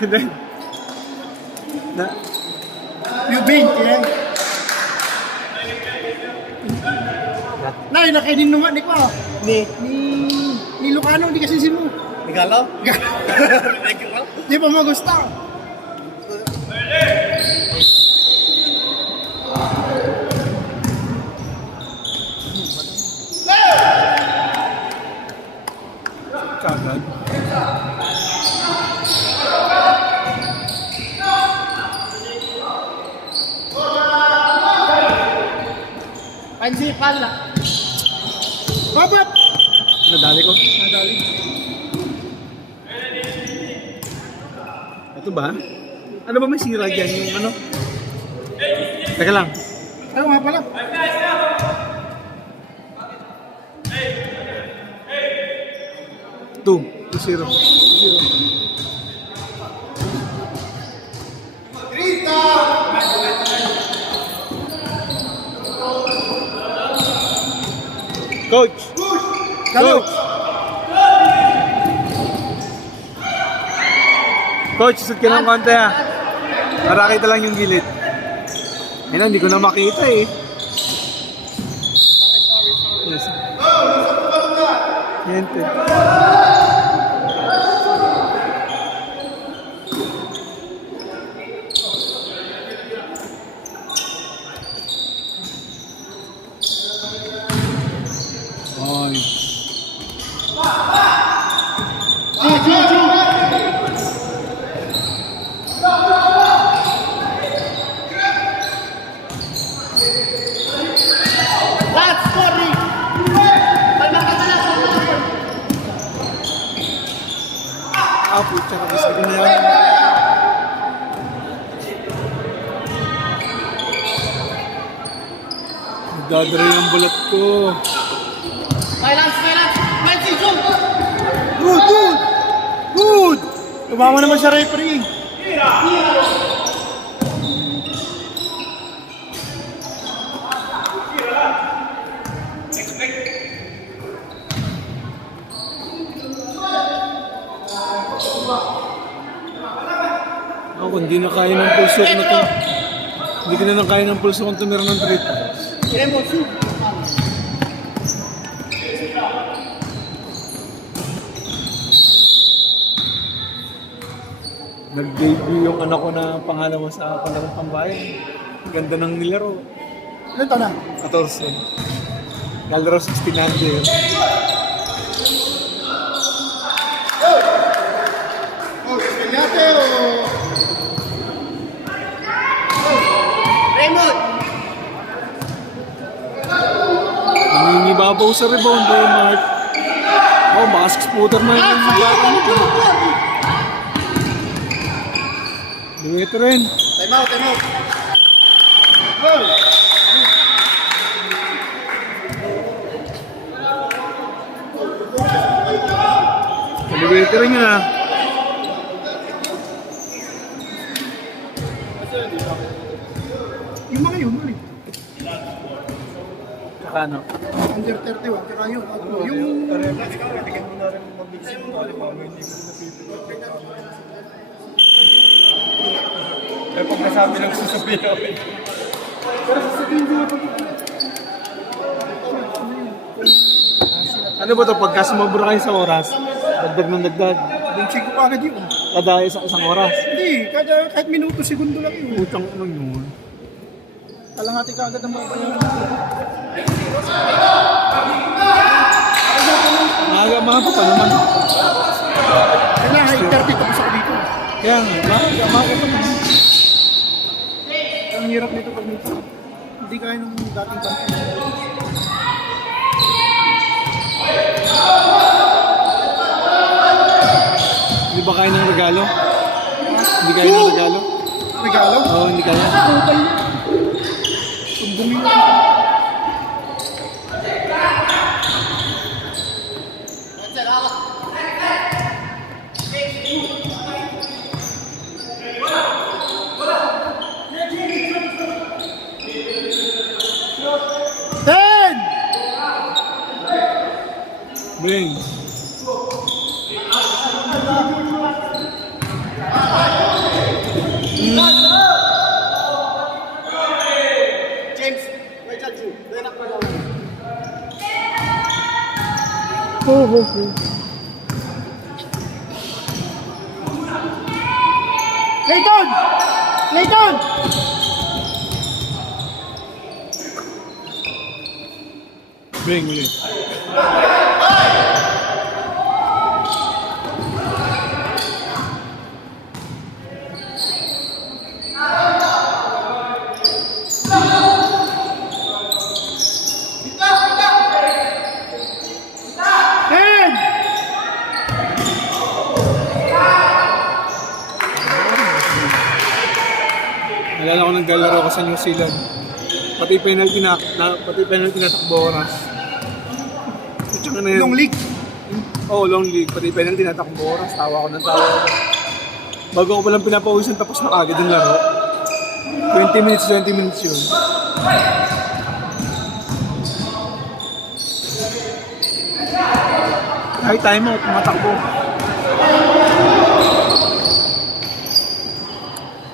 Più 20 Nay, nakainin naman ni ko. Ni Lucano, di kasi mo. Nagalaw? Di pa magusta. Kagad. Pansipal na. Babap! Nadali ko. Nadali. Ito ba? Ano ba may sira dyan? Yung ano? Teka lang. Ano nga pala? Two. 2-0. 2-0. Coach! Coach! Coach, isot ka ng konti ha. Para kita lang yung gilid. Ayun, hindi ko na makita eh. Yes. Gente. Ay. Last scoring! Ah, pucha ka. Sige na yan. Nagdadry ang balat ko. Silence! Messi, shoot! Good, good! Good! Tumama naman siya referee. Ako, hindi na kaya ng pulso ko na to. Hindi ko na kaya ng pulso kong tumira ng trip. Remo, shoot! Nag-debut yung anak ko na pangalawa sa Palarong Pambayan. Ganda ng nilaro. Ano ito na? 14. Nalaro 16 na yun. Oh, Spellate o... Raymond! Nangingibabaw sa rebound eh, Mark. Oh, baka six-footer na yung bata nito. Dito rin. Time out! Goal! Dito rin yun ah. Yung mga yun, ano eh? Tsaka ano? Under 31, tsaka yun. Yung... Pero pag nasabi lang sasabihin ako. Pero sasabihin ko ito. Ano ba ito? Pagka sumabra kayo sa oras, dagdag ng dagdag. Benching ko agad yun. Kada isang oras. Hindi, kahit minuto, segundo lang yun. Utang ano yun. Kalahati ka agad ang babayan. Mga pa naman. Kaya 30 tapos ako dito. Kaya nga, mga pa naman. Ang hirap nito pag nito. Hindi kaya nung dating bantay. Hindi ba kaya ng regalo? Hindi kaya ng regalo? Regalo? Oo, hindi kaya. Kupal niya. Sumbungin niya. Bing. okay. Clayton! Clayton! Bing, muli. Ten! Nalala ko naglalaro ako sa New Zealand. Pati penalty natakbo oras. At saka na yun. Long league. Oo, long league. Pati penalty natakbo oras. Tawa ko ng tawa. Bago ko palang pinapawisan tapos na agad yung laro. 20 minutes yun. Kahit time out, tumatakbo.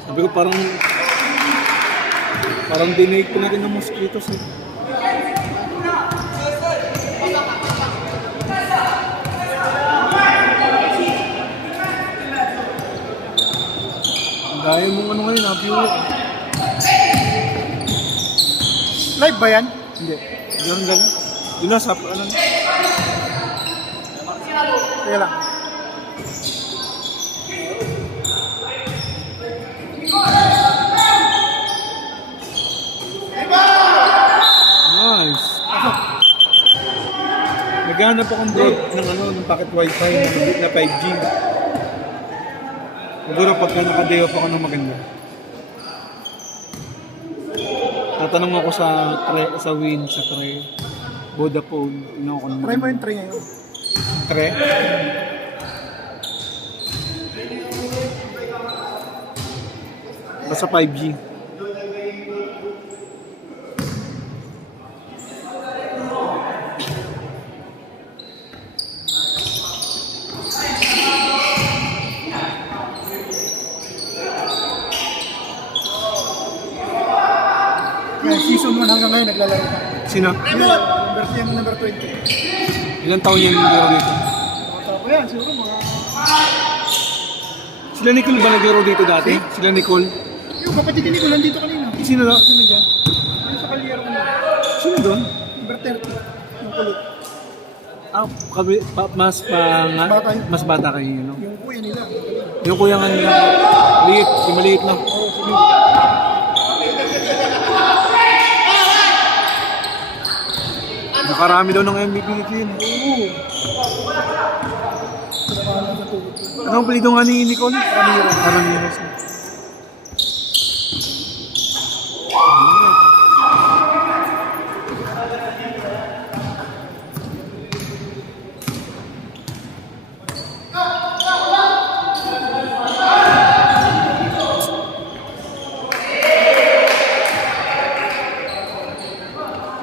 Sabi ko parang dinate ko na rin ng mosquitoes eh. Ang daya mong ano ngayon, viewer. Live ba yan? Hindi. Ganun. Yun na, sa ano. Kaya lang. Nice. Naghanap akong broad ng packet wifi na 5G. Siguro pagka naka-day off ako ng maganda. Tatanong ako sa Win, sa Vodafone. Try mo yung try ngayon. Tre? Basta 5G. Kaya season 1 hanggang ngayon naglalaro ka. Sino? Number 20. Ilang taon yan naglaro dito? Bata ko yan, siguro mga... Sila Nicole ba naglaro dito dati? Sila Nicole? Yung kapatid ni Nico nandito kanina. Sino dyan? Yung sa kalyero ko na. Sino doon? Number 30. Yung kulot. Bata yun. Mas bata kayo yun, no? Yung kuya nila. Yung kuya nga nila, yung maliit na. Oo, sige. Nakarami daw ng MVP ni Clean. Oo. Anong palito nga ni Nicole? Ramirez.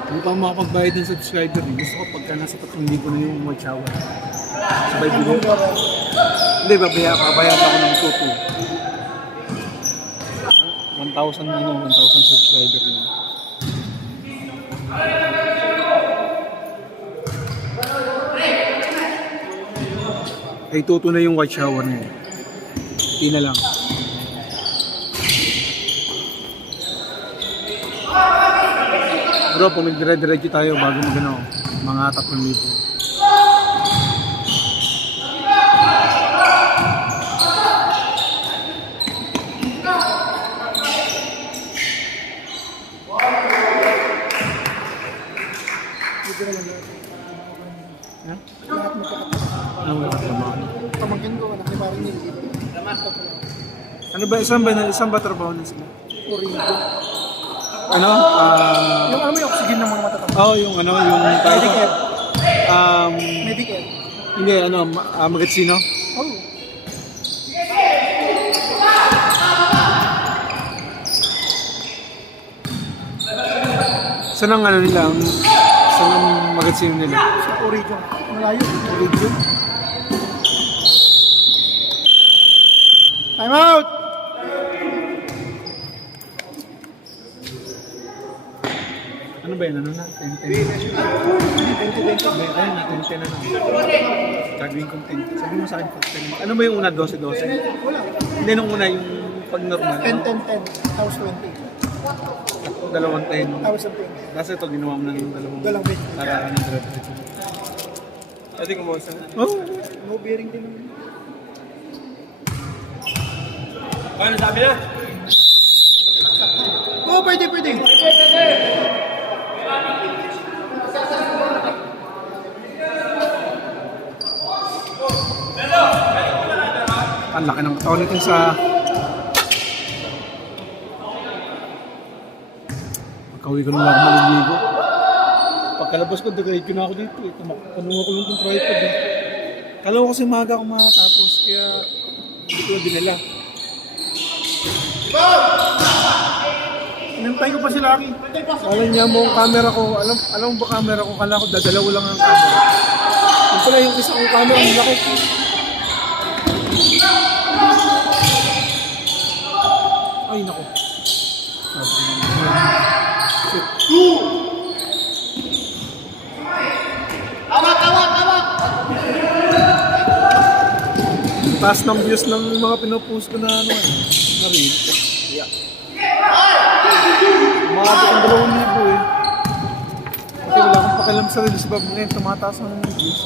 Hindi pa ako makapagbayad ng subscriber. Gusto ko pagka nasa 3,000 na yung watch hour. Sabay bilhin. Hindi, babayad ako ng 1,000 subscriber yun. Kay Toto na yung watch hour na yun. Hindi na lang. Bro, pag nagdire-diretso tayo bago magano, mga 3,000. Ha? Ano ba trabaho? Pamangkin ko, anak ni Paring Nili. Ano ba, isang ba trabaho na sila? Origo. Ano? Yung alam mo yung oxygen ng mga matatanda. Yung Medicare. um, Medicare. hindi, Magatsino? Oo. Saan ang nila? Saan ang Magatsino nila? Sa Origo. Malayo. Origo? Time out! Ano ba yun? Ano na? 10-10. Hindi, 20-20. Ayun na, 10-10 na lang. Gagawin kong 10. Sabi mo sa akin, 10. Ano ba yung una? 12-12? Wala. Hindi nung una yung pag normal. 10-10-10. Tapos 20. Dalawang 10. Tapos 20. Kasi ito, ginawa mo na ng dalawang. Dalawang 20. Para ano, diretso. Pwede kumuha Oh! No bearing din. Paano sabi na? Oo, pwede. Ang laki ng katawan nito sa... Pagka-uwi ko na lang maliligo. Pagkalabas ko, dagayid ko na ako dito. Tanungan ko lang itong tripod. Kala ko kasi maaga ako makatapos, kaya hindi ko na dinala. Inantay ko pa si Lucky. Alam niya mo ang camera ko. Alam mo ba camera ko? Kala ko dadalawa lang ang camera. Yung pala yung isa kong camera, ang laki. Ay, nako. Ang taas ng views ng mga pinopost ko na ano eh. Na reel. Yeah. Umakabot ang 2,000 eh. Kasi wala akong pakialam sa reels bag ngayon. Tumataas ang views.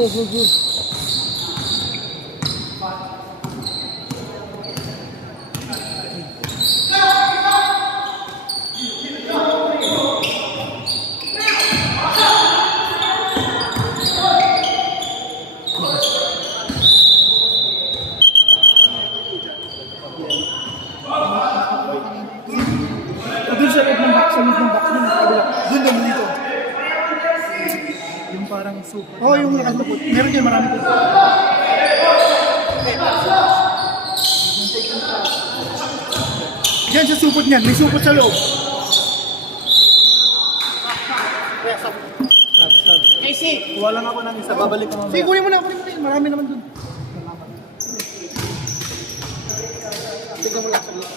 Go. Doon sa loob ng box, sa kabila. Doon dito. Yung parang super. Oo, yung nakatupot. Meron dyan, marami dito. Diyan sa supot niyan, may supot sa loob. Sab. Kuha lang ako ng isa, babalik ko mamaya. Sige, kunin mo na. Marami naman dun. Tignan mo lang sa loob.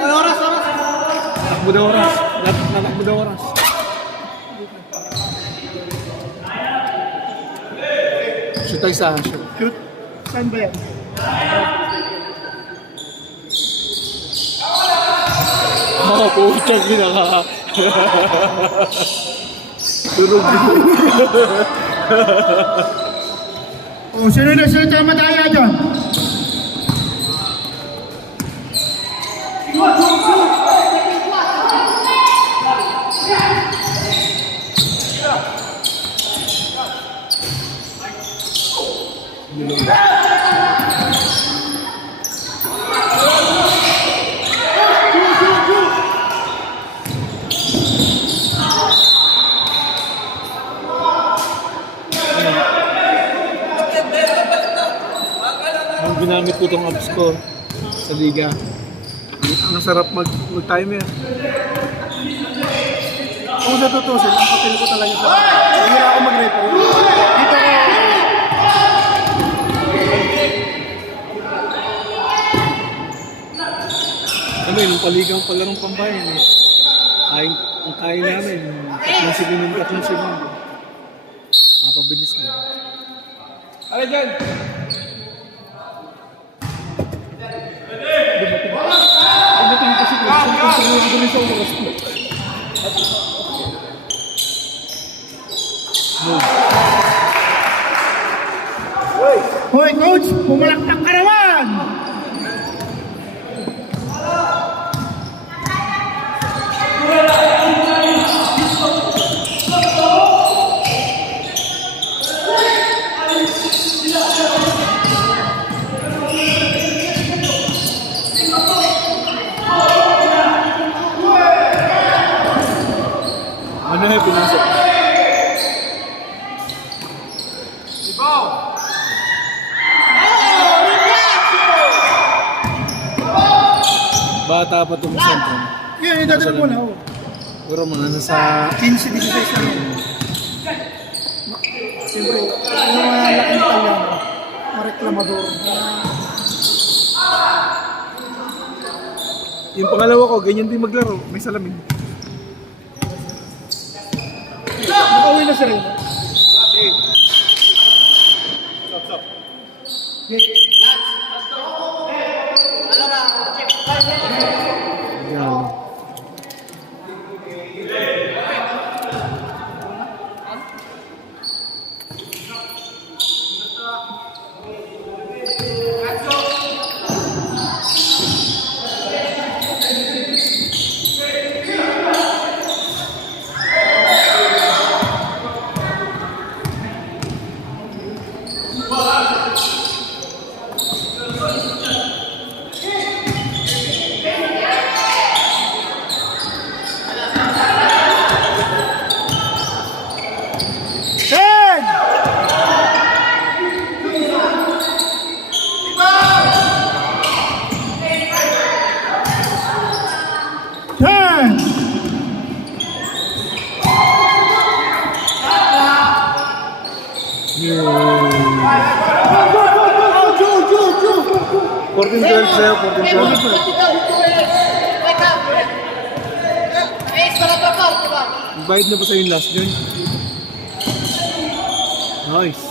Oras. Takbo na oras. Natakbo na oras. Shoot tayo sa shoot. Shoot. Saan ba yan? Oh, puchang ginaka. Durog. Oh, sunod na mataya dyan. Ang ginamit ko itong apps ko sa liga. Ang sarap mag-timer. Kung sa tutusin, ang papel ko talaga sa hindi ako mag-referee. Dito ko. Kami, nung paligang pala ng pambayan eh. Ang kain namin, 3 segundo. Pabilis lang. Ano dyan? Dumating kasi ko, kung sa oras ko. Hoy, coach! Pumalakpak ka naman! Ano na pinasok? bata pa itong sentro. Yun, dadala mo na. Oh. Siguro mga nasa 15-16 na yun. Siyempre, yung mga laking talyan, mareklamador. Yung pangalawa ko, ganyan din maglaro. May salamin. Nakauwi na siya rin. Yan. Ten! Ten! Go! 14-12 sa'yo, 14-12. Bayad na ba sa'yo yung last game? Nice.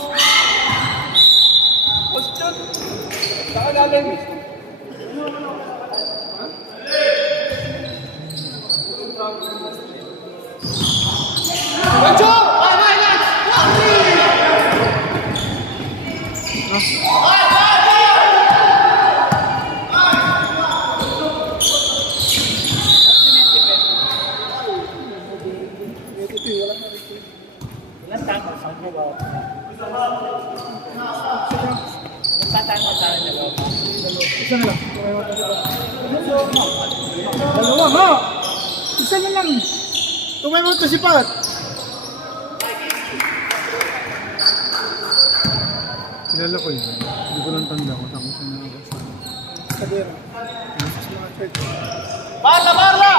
Isa na lang. Dalawa nga. Isa na lang. Tumay mo si Pat. Kilala ko yun. Hindi ko lang tanda ko. Tapos siya nakakasama. Kadera. Sa mga church. Barla, Barla!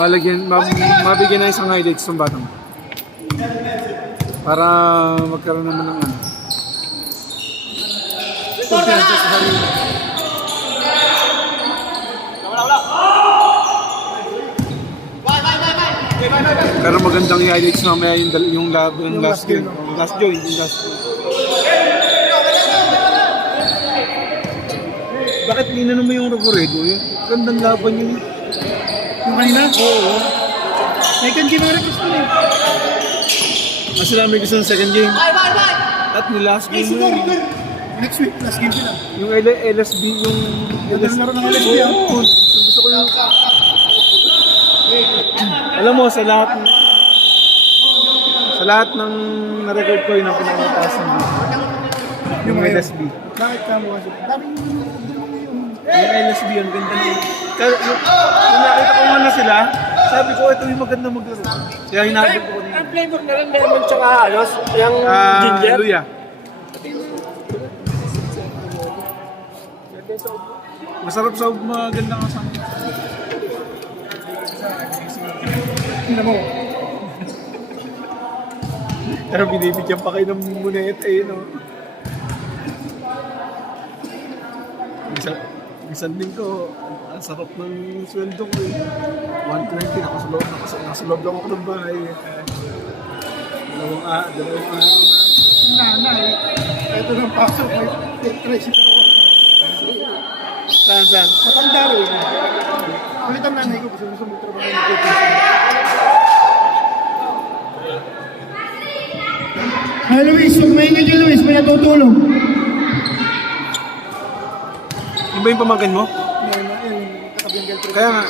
Nice. Mabigyan na isang highlights ng batang. Para magkaroon naman ng ano. Kumpiyansa sa sarili. Pero magandang i-highlights mamaya yung last game. Last join. Bakit ginano mo yung Rogoredo? Gandang laban yun. Yung kanina? Oo. Second game na request mo eh. Kasi namin gusto ng second game. At ni last game mo yun. Next week, last game sila. Yung LSB, yung... Laro ng LSB, ah. Oo. Gusto ko yung... Alam mo, sa lahat ng na-record ko, yun ang pinakamataas ng yung LSB. Bakit ka mo kasi? Daming Yung LSB, ang ganda ng... Yung nakita ko nga na sila, sabi ko, ito yung maganda maglaro. Kaya hinagod ko nila. Ang flavor na lang lemon tsaka ano, yung ginger. Luya. Masarap sa maganda nga sa Tingnan mo. Pero binibigyan pa kayo ng moneta eh, no? Minsan din ko, ang sarap ng sweldo ko eh. 120, nasa loob lang ako ng bahay. Dalawang araw na. Nanay. Ito ng pasok. May tricycle ako. Saan? Matanda rin. Ulit ang nanay ko kasi gusto mo trabaho ng pupunta. Hi Luis, huwag maingay ka Luis, may natutulong. Yung ba yung pamangkin mo? Yung katabi ng girlfriend. Kaya nga.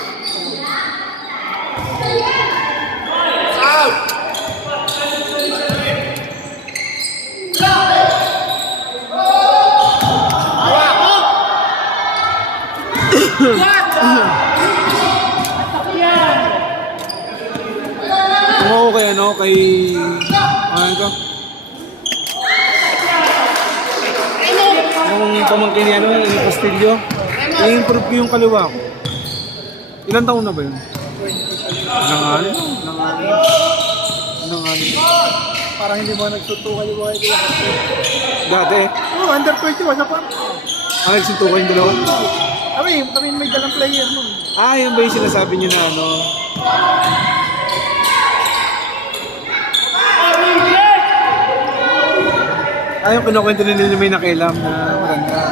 kay... Ano ito? Yung pamangkin niya, yung Castillo. I-improve ko yung kaliwa ko. Ilan taon na ba yun? Nanganin. Parang hindi mo nagsutukan yung buhay ko. Dati. Oh, under 21 na pa. Nagsuntukan yung dalawa? Kami may dalang player mo. Yun ba yung sinasabi niyo na ano? Yung kinukwento nila may nakialam na maranda.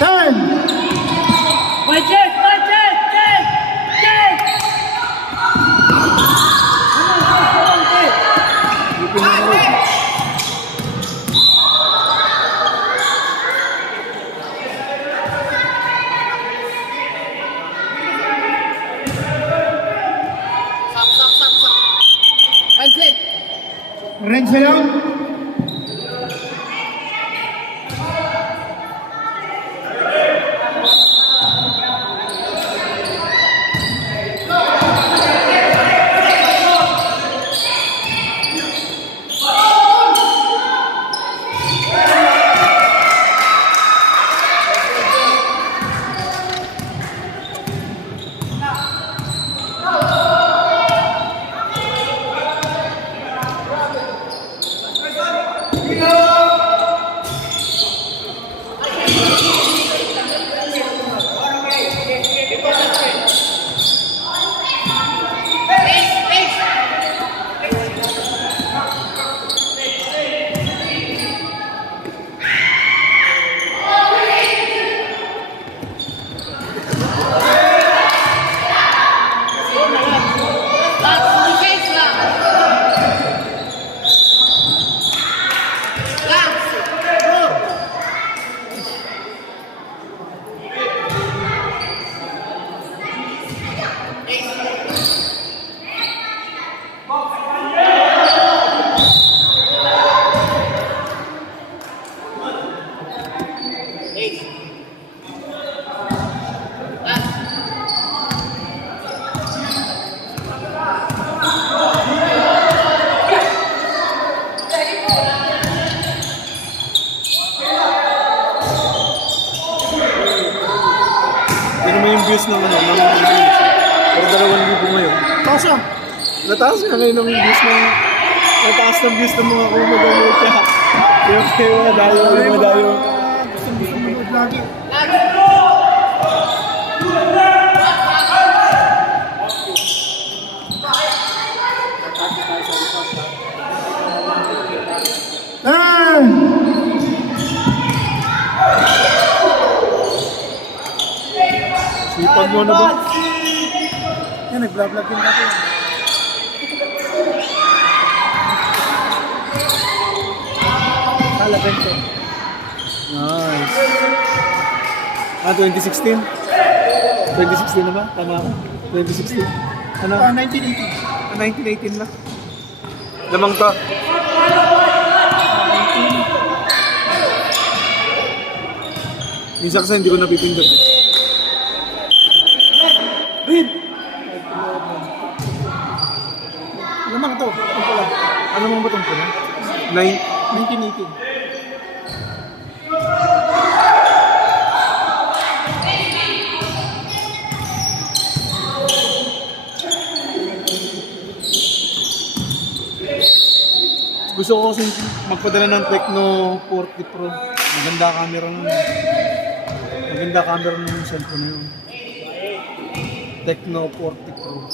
Turn! Red sa'yo? views ng ano, ng pero 2,000 ngayon. Taas ah. Nataas nga ngayon ng views ng nataas ng views ng mga kumagano kaya yung madayo, yung madayo. Gusto mo lagi. Sipag mo na ba? Yan, nag-vlog din natin. Sala, 20. Nice. 2016? 2016 na ba? Tama ako. 2016. Ano? 1980. 1918 lang. Lamang to. Minsan kasi hindi ko napipindot. Read! Lamang to. Ito pala. Ano mga batong ko na? 1918. Gusto ko kasi magpadala ng Tecno 40 Pro. Maganda camera nun. Maganda camera nun yung cellphone na yun. Tecno 40 Pro.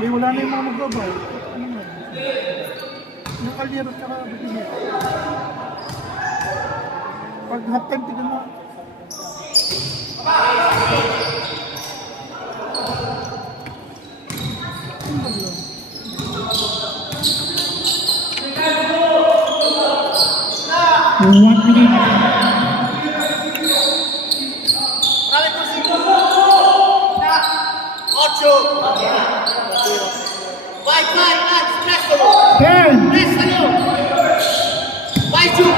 May wala na yung mga magbabaw. Ano nga? Yung kaliro tsaka bibigyan. Pag half time, tignan mo. Ano ba 1 minute. Ocho. Vai, Max, prestalo. 10. Prestalo. Vai giù.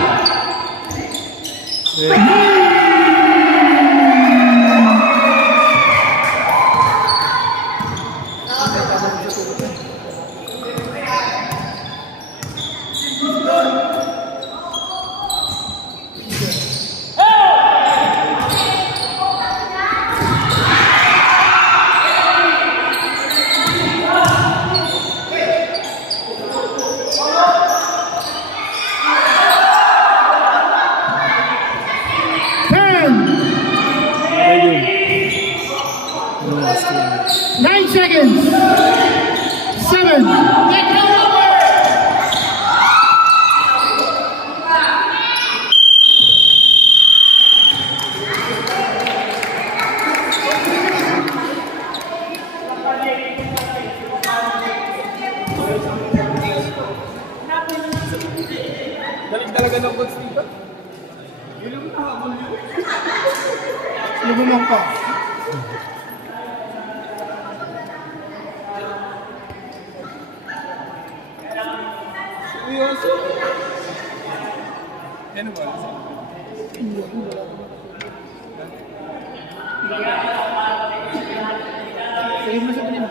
Ayun. Ano, last one. 9 seconds. 7. Galing talaga ng coach dito. Yun yung nakakul yun. Lubulong pa. Seryoso. Yan mo. Sige mo sabihin.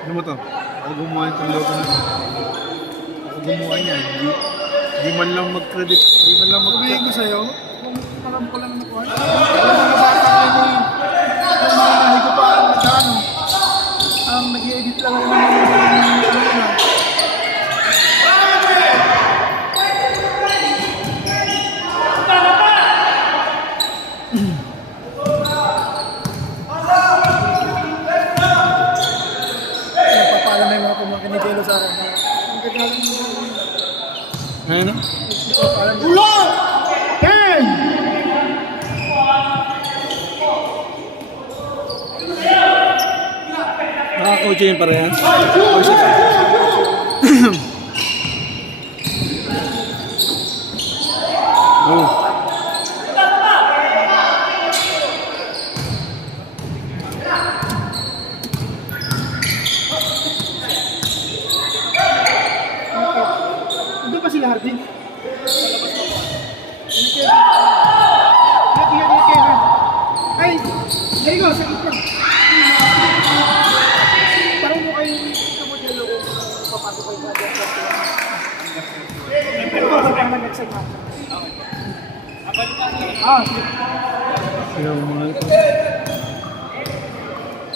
Ano mo to? Ako gumawa itong logo na. Ako gumawa niya. Hindi man lang mag-credit. Hindi man lang Sabihin ko mag-credit. sa'yo, kung alam ko lang nakuha. Yung mga bata yan eh. Yung mga nahigo pa sa ano. Ang nag-i-edit lang ng ano. Napapala na yung mga pumangkin ni Jello sa akin. Ang gagaling mo. Ngayon na? Ulo! 10! Nakaka-coach yun parehas? O isa pa? Oh. Doon pa sila, Harvey? Ay, there you go, sa gitna. Parang mo kayo sa modelo kung papasok kayo sa dyan. Pero sa parang nag-excited na. Ah, sige. Sino ang mga ito?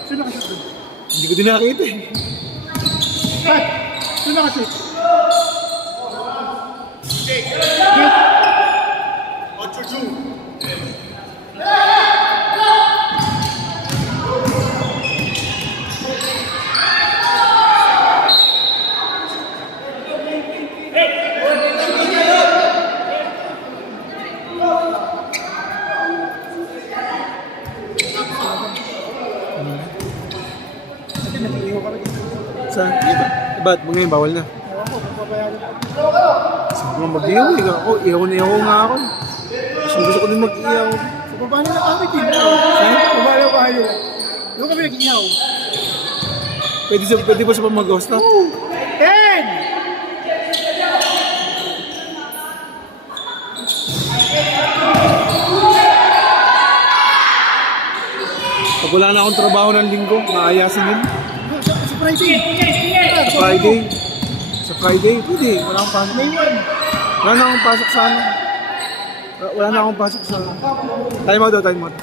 Sino nakashoot doon? Hindi ko din nakita eh. Pat! Sino nakashoot? Ocho giù. Kasi nag-iho ka rin. Saan? Dito. Ba't? Ngayon bawal na. Ewan ko, kung papayagan ko. Sabi ko mag-iyaw eh. Ako, iyaw na iyaw nga ako. Gusto ko din mag-iyaw. Sa baba nila kami, team. Sa baba nila kami. Doon kami nag-ihaw. Pwede ba sa pamag-host na? 10! Pag wala na akong trabaho ng linggo, maayasin yun. Sa Friday. Sa Friday. Sa Friday, pwede. Wala akong pasok. May 1. Wala na akong pasok sa ano. Wala na akong pasok sa... Time out daw, time out.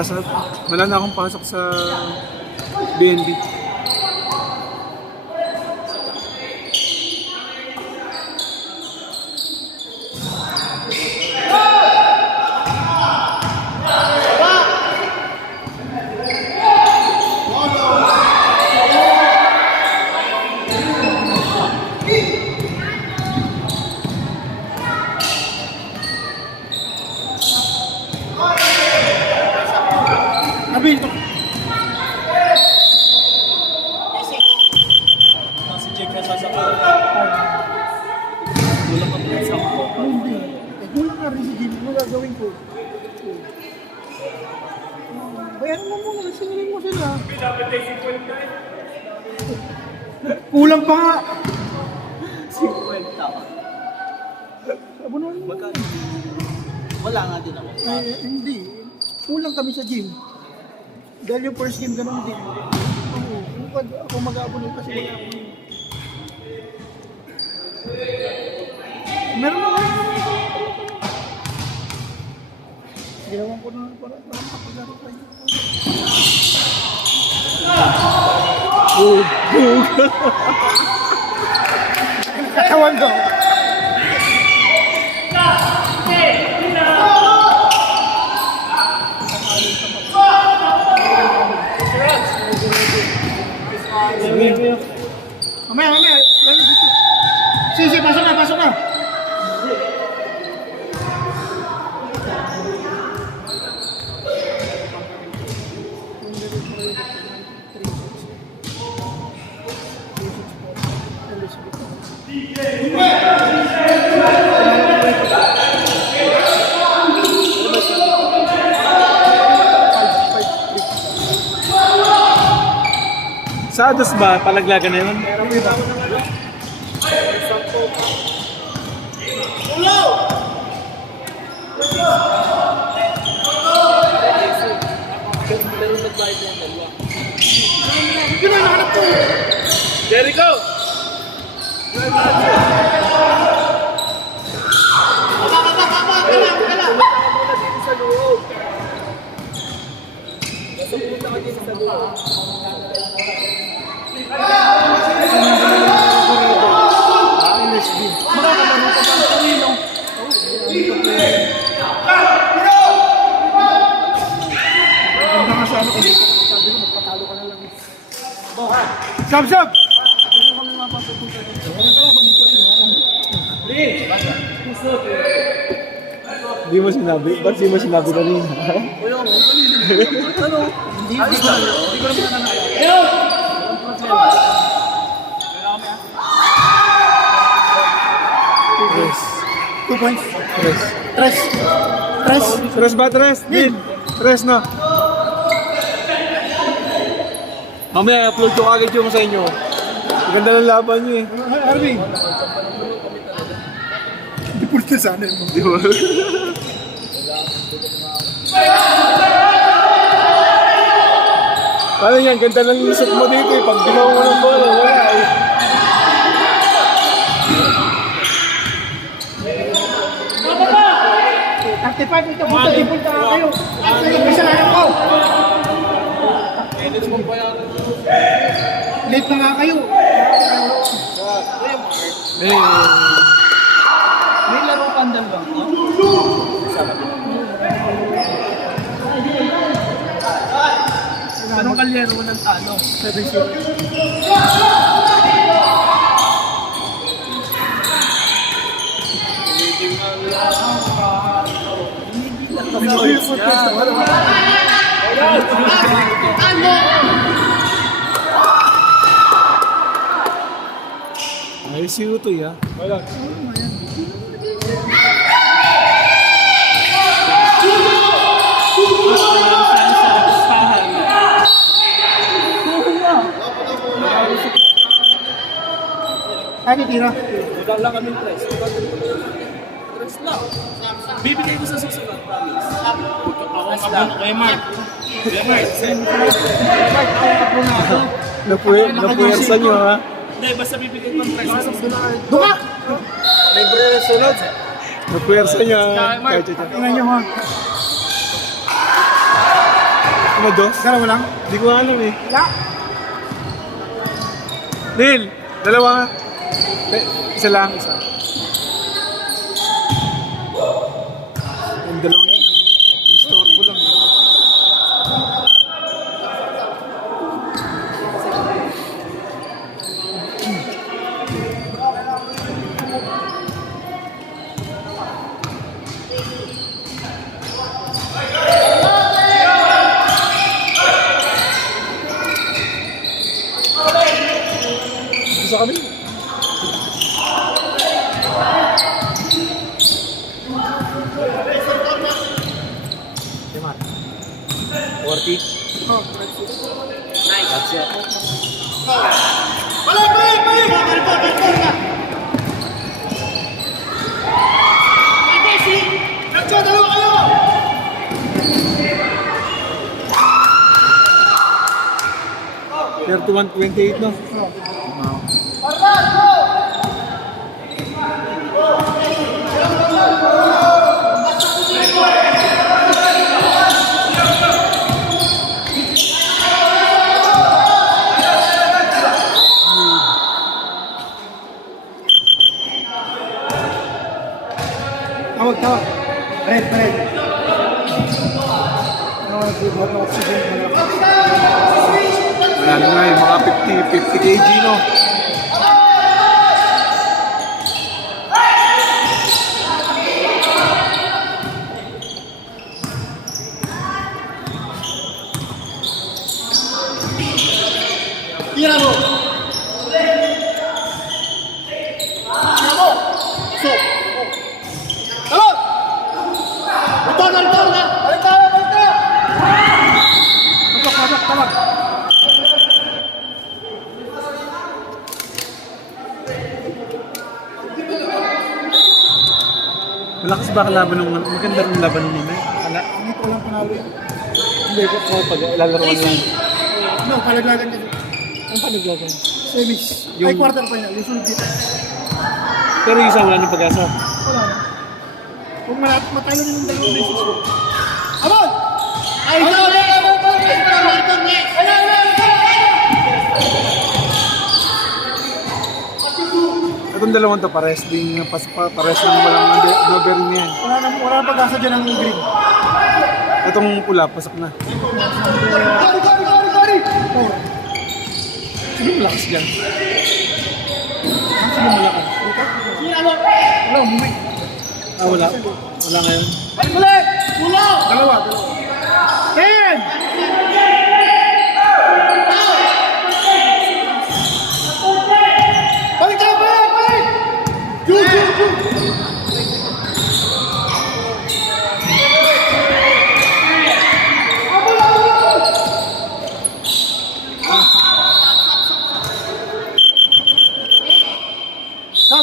Sab. Wala na akong pasok sa BNB. Sabi ito. Si Jake na sasakot. Kulang ang minsan ko. Hindi. Kulang na rin si Jim. Ano gagawin ko? Bayaran mo muna. Singilin mo sila. Kulang pa nga. 50. Abunan mo. Magkano? Wala nga din ako. Hindi. Kulang kami sa gym. Dahil yung first game ganun din. Oo. Ako mag-aabunan kasi wala ako. Meron na. Ginawan ko na para makapaglaro tayo. Katawan ko. Mamaya. Sige, pasok na. Sa Ados ba? Palaglagan na yun? Yun ang nahanap ko. Jericho! Sab! Hindi mo sinabi. Ba't di mo sinabi kanina? Hindi ko naman nanalo. Tres. 2 points. Tres. Tres ba? Tres? Din. Tres na. Mamaya, upload ko agad yung sa inyo. Maganda ng laban nyo eh. Arvin. Hindi po na sana mo. Di ba? Ano yan? Ganda ng lusok mo dito eh. Pag ginawa mo ng bola, wala eh. Ito po sa tipon ka kayo. Kasalanan ko. Late na nga kayo. Eh, May laro kang dalawang ko? Anong kalyero mo ng talo? 7-0. ayos si Utoy ah. Wala. Ano tira? Wala lang kami tres. Tres lang. Bibigay ko sa susunod, promise. Ako lang. Kay Mark. Napuwersa nyo ha. Hindi, basta bibigay ko ng tres. Duka! Libre sunod. Napuwersa nyo ha. Kahit ito. Tingnan nyo ha. Ano dos? Dalawa lang. Hindi ko alam eh. Wala. Neil! Dalawa nga. Isa lang, isa. Yung dalawa yun, ang istorbo lang. Simar. 40. Oh, That's it. Balik, balik, balik! Balik na! Okay, si! Nacho, dalawa kayo! oh. 31-28, no? Tawag, tawag. Red, red. Tawag, buhat ng oxygen. Wala na nga yung mga 50 kg, no? Tira mo! Tira mo! So! Talon! Return na! Balik tayo! Balik tayo! Tawag. Malakas ba kalaban ng maganda rin laban ng Ninay? Wala. Hindi ko lang panalo yun. Hindi ko pag lalaroan lang. No, palaglagan niya. Ang panaglagan. Semis. Ay, quarter pa niya. Yung sulod dito. Pero yung isa wala ng pag-asa. Wala na. Kung matalo niyo yung dalawang beses. Amon! Ay, ito! Ito! Itong dalawang to pares din pares ng walang dober niyan. Wala nang pag-asa dyan ng green. Itong pula pasok na. Oh, Sige malakas diyan. sige malakas. Dito? Wala, umuwi. Ah wala. Wala ngayon. Balik! Tulong! Dalawa. 10! Balik tayo! Balik! Ju!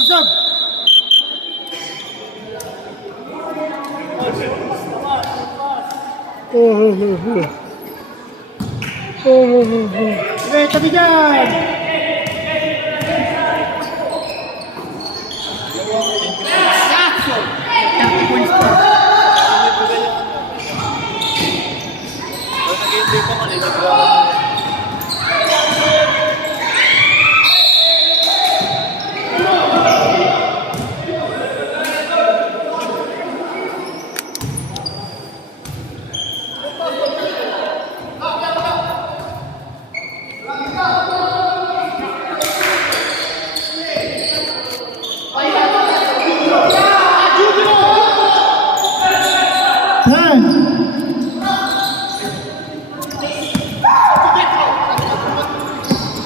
Sab! Okay, tabi dyan!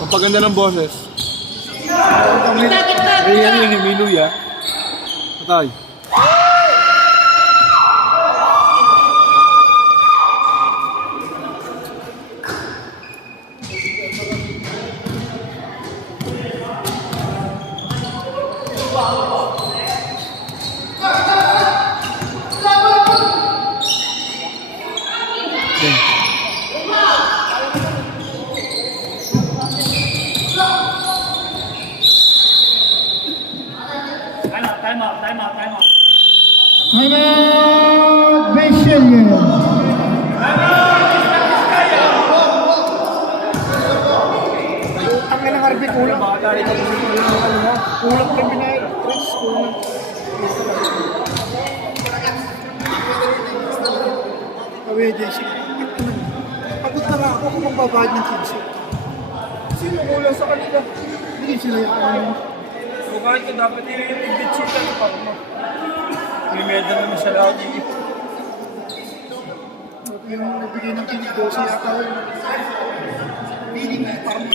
Ang paganda ng boses. Ay yan yun yung Miloy ah. Patay. Time out! Bashelian! Ang ilang harbi kulang. Kulang kami na Chris, kulang. Kawin, Jesse. Pagod na nga ako kung magbabahad ng 15. Sino kulang sa kanila? Hindi sila yung So kahit ka dapat i-beat shoot ka pa mo. May medal naman siya lagi. yung nagbigay ng kinig daw siya ako. Feeling na parang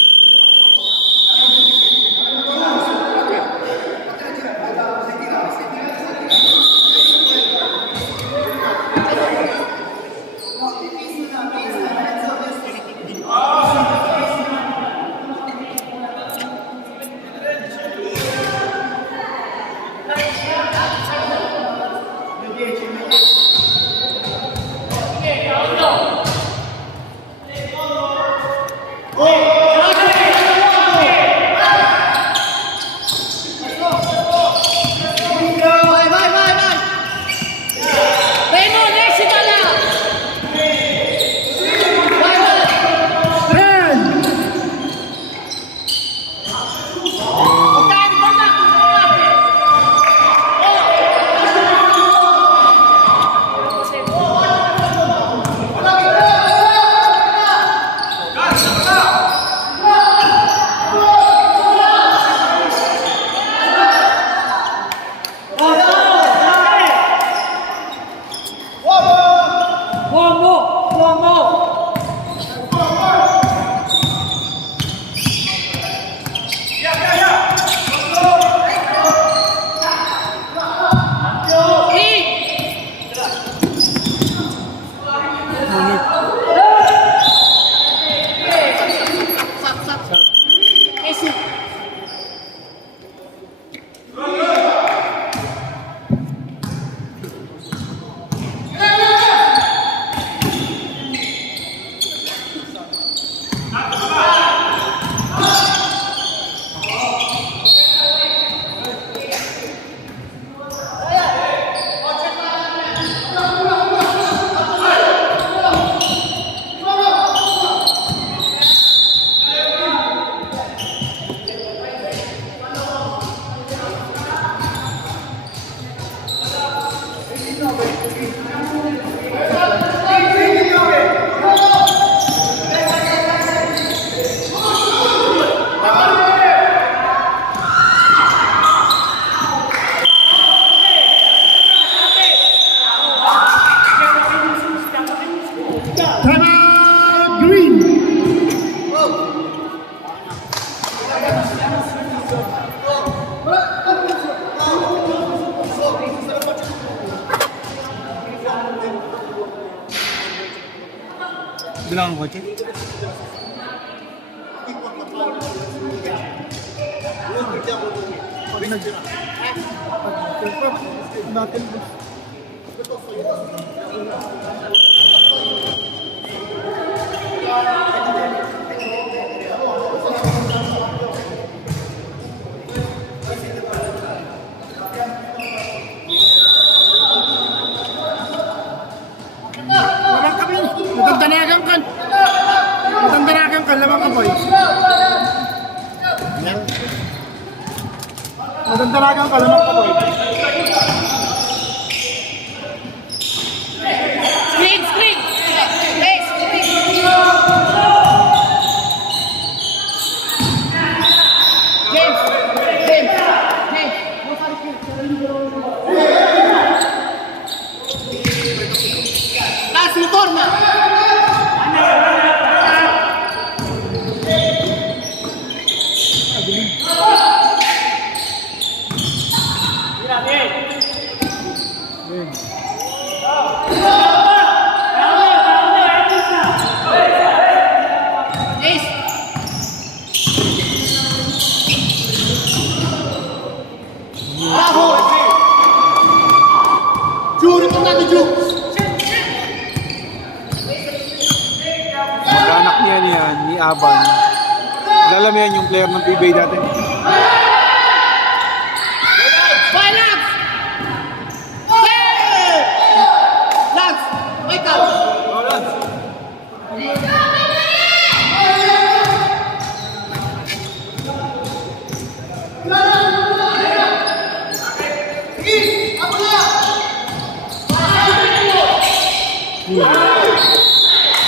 Timeout Green. Bilang ang kotse? Lamang kami. Matandanagan kan. Matandanagan kan. Lamang ka boy. Matandanagan ka. Lamang ka boy. Screen, screen! Hey, screen! James! James! James! Last motor na! Ace! Bravo! Ju, ritornato giù. Mag-anak niya ni Aban. Alam mo yan yung player ng PBA dati. Bye, Lance! Hey! Lance, wake up!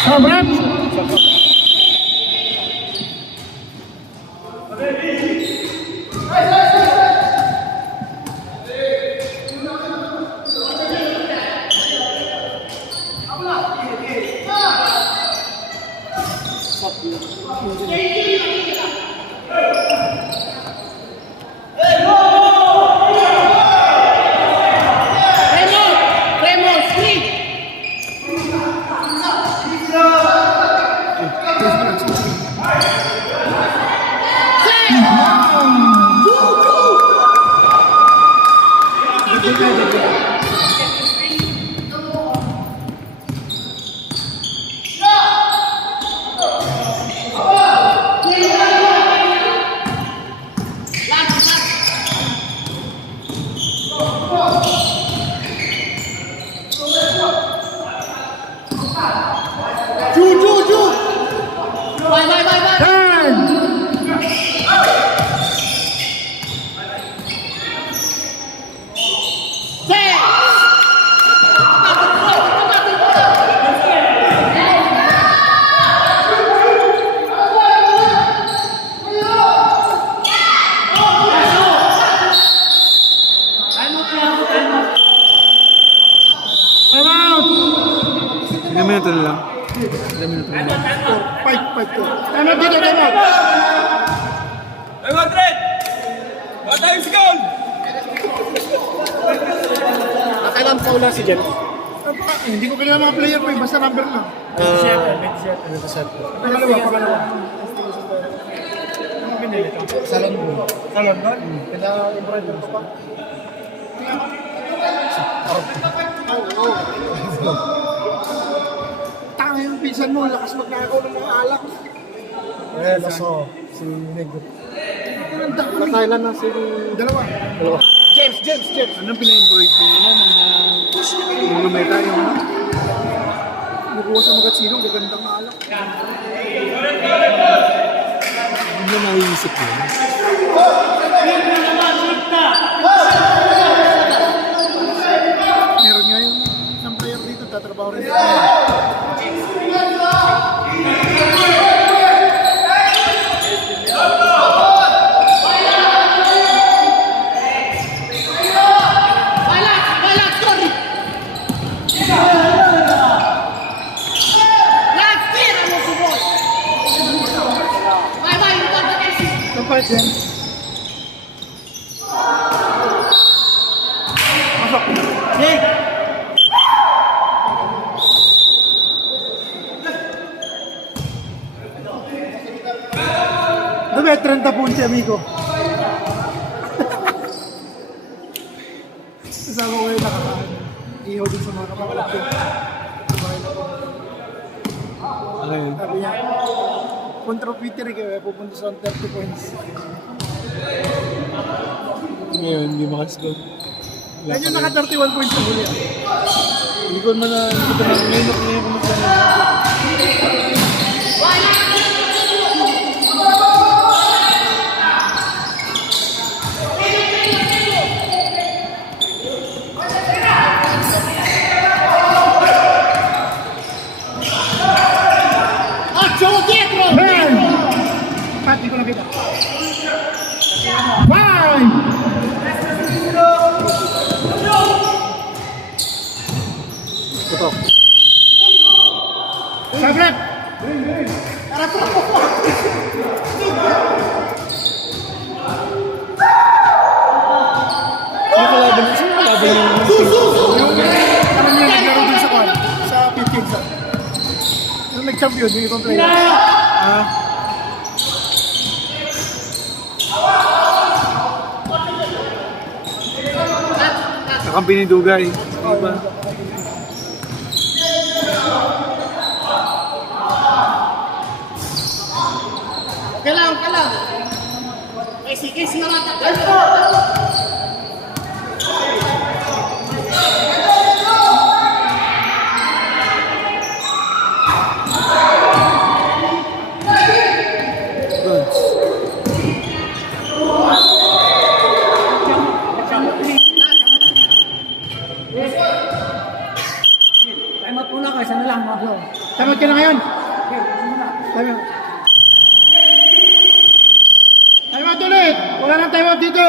Sobra. Remo! Remo, screen! Lance, Lance! Ju. Bye! Turn. Say! Timeout. Ilang minuto na lang? Ilang minuto na lang? Fight. Timeout dito, timeout. Ay, Madrid! What time is goal? Nakailang foul na si Jen? Hindi ko kailangan mga player ko basta number lang. 27. Pangalawa. Ano pinili ka? Salon ba? Pina-improve mo pa? Tanga yung pinsan mo, lakas magnakaw ng mga alak. Laso, si Negro. Thailand na si... Dalawa. James. Anong pina-embroid mo? Mga lumeta yung ano? Nakuha sa magatsino, gagandang alak. Hindi mo naiisip yun. Meron nga yung nagtatrabaho rin. Balak, sorry. Last clear, ano si Boy? Bye, you got the exit. Kapag yan. Pasok. Jake. Dove 30 punti, amico? Kasama ko yung nakakaan. Ihaw din sa mga kapatid ko. Ano yun? Sabi niya, kontra Peter kayo, pupunta sa 30 points. Ngayon, hindi makascore. Yan yung naka 31 points sa huli. Hindi ko man na, hindi ko na, ngayon ako magkano. Ocho, dietro. Pati ko nakita. 5! Putok. Sabrep! Sino kalaban niya? Sino kalaban niya? Yung parang yung naglaro din sa kwan, sa 15 sa. Yung nag-champion, yung ibang player. Ah, kakampi ni Dugay. Diba? Okay lang, okay lang. Eh, sige, sinangat ako. Let's go! Time out muna ko, isa na lang, mga bro. Time out ka na ngayon? Time out. Time out ulit! Wala nang time out dito!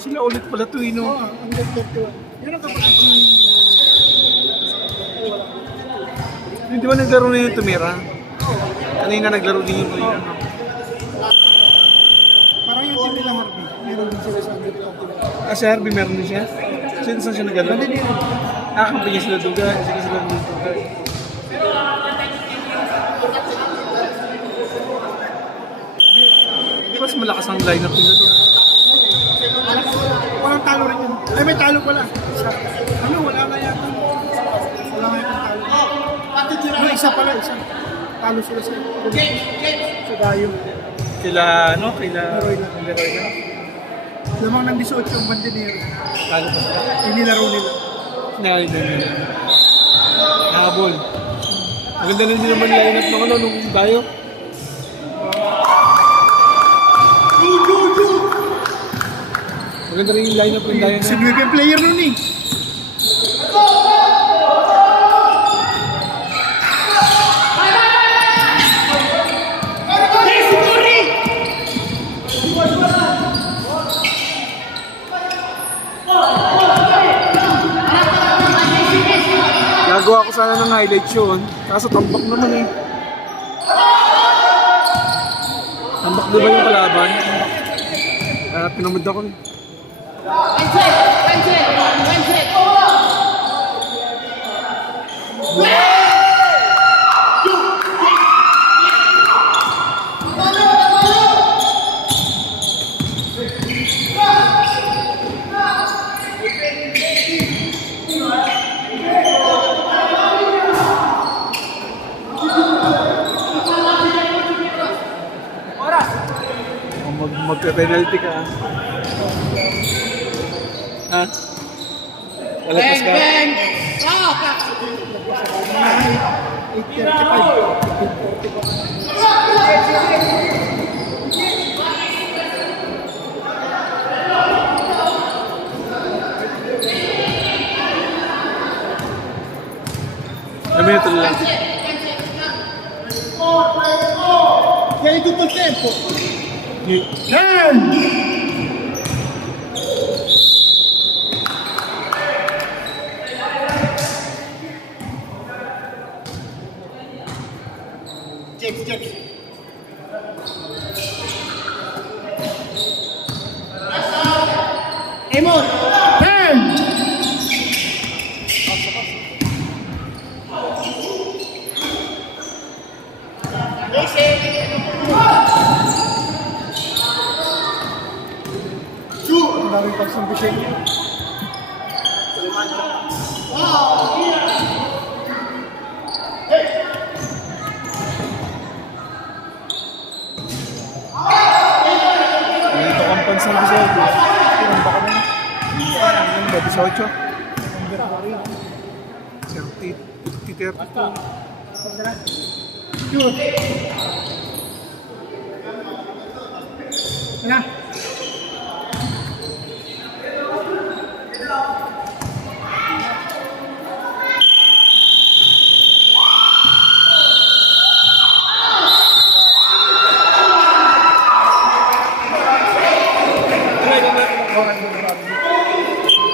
Sila ulit pala to, Oo, no? ang ganda to. Yun ang kapatid ni... Hindi ba naglaro na yung tumira? Kanina naglaro din yung ano. Parang yung team nila Harvey. Meron din sila sa under 20. Ah, si Harvey meron din siya? Sino saan siya naglaro? Nandun yun. Ah, kampi niya sila Dugay. Sila sila ng Dugay. Di ba mas malakas ang lineup nila doon? Walang talo rin yun. Ay, may talo pala. Isa. Ano, wala nga yata. Wala nga yata talo. No, isa pala, isa. Talo sila sa Dayo. Kila, ano? Kila... Leroy na. Leroy na. Lamang ng 18 ang bandinero. Lalo pa sila. Inilaro nila. Sinali na nila. Nahabol. Maganda na din naman lineup ng ano, nung Dayo. Maganda rin yung lineup ng Dayo Si na. Nueve yung player nun eh. Gagawa ko sana ng highlights yun. Kaso tambak naman eh. Tambak di ba yung kalaban? Kaya pinamad ako eh. Wednesday. Magpe-penalty ka. Ha? Wala pas ka. Bang! Ah, 8:35. Minuto lang. Tieni tutto il tempo. James. Emon. Ang daming pagsumbising. Dito kang pansan ko sa'yo. Ilan ba ka na? Ilan ba? 18? 30. Na.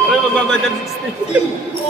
Ay, magbabad ng 60.